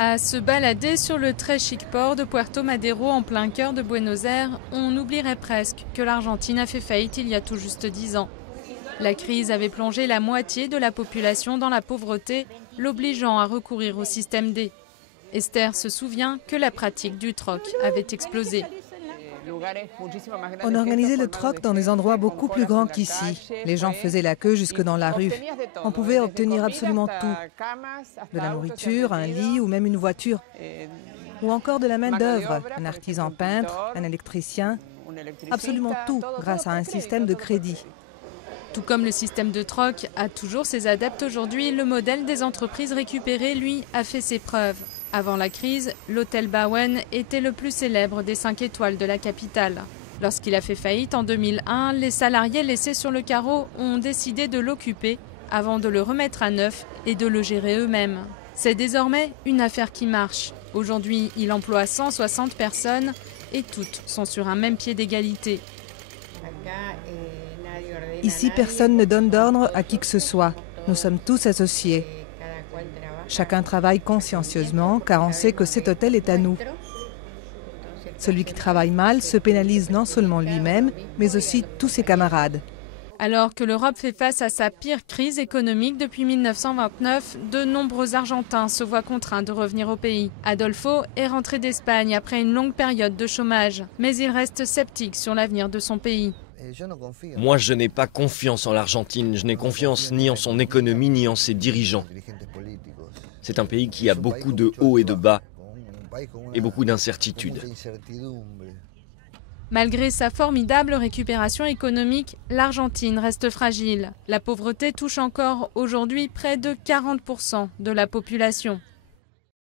À se balader sur le très chic port de Puerto Madero en plein cœur de Buenos Aires, on oublierait presque que l'Argentine a fait faillite il y a tout juste 10 ans. La crise avait plongé la moitié de la population dans la pauvreté, l'obligeant à recourir au système D. Esther se souvient que la pratique du troc avait explosé. On organisait le troc dans des endroits beaucoup plus grands qu'ici. Les gens faisaient la queue jusque dans la rue. On pouvait obtenir absolument tout. De la nourriture, un lit ou même une voiture. Ou encore de la main-d'œuvre, un artisan peintre, un électricien. Absolument tout grâce à un système de crédit. Tout comme le système de troc a toujours ses adeptes aujourd'hui, le modèle des entreprises récupérées, lui, a fait ses preuves. Avant la crise, l'hôtel Bowen était le plus célèbre des 5 étoiles de la capitale. Lorsqu'il a fait faillite en 2001, les salariés laissés sur le carreau ont décidé de l'occuper avant de le remettre à neuf et de le gérer eux-mêmes. C'est désormais une affaire qui marche. Aujourd'hui, il emploie 160 personnes et toutes sont sur un même pied d'égalité. Ici, personne ne donne d'ordre à qui que ce soit. Nous sommes tous associés. Chacun travaille consciencieusement car on sait que cet hôtel est à nous. Celui qui travaille mal se pénalise non seulement lui-même, mais aussi tous ses camarades. Alors que l'Europe fait face à sa pire crise économique depuis 1929, de nombreux Argentins se voient contraints de revenir au pays. Adolfo est rentré d'Espagne après une longue période de chômage, mais il reste sceptique sur l'avenir de son pays. Moi, je n'ai pas confiance en l'Argentine. Je n'ai confiance ni en son économie, ni en ses dirigeants. C'est un pays qui a beaucoup de hauts et de bas et beaucoup d'incertitudes. Malgré sa formidable récupération économique, l'Argentine reste fragile. La pauvreté touche encore aujourd'hui près de 40% de la population.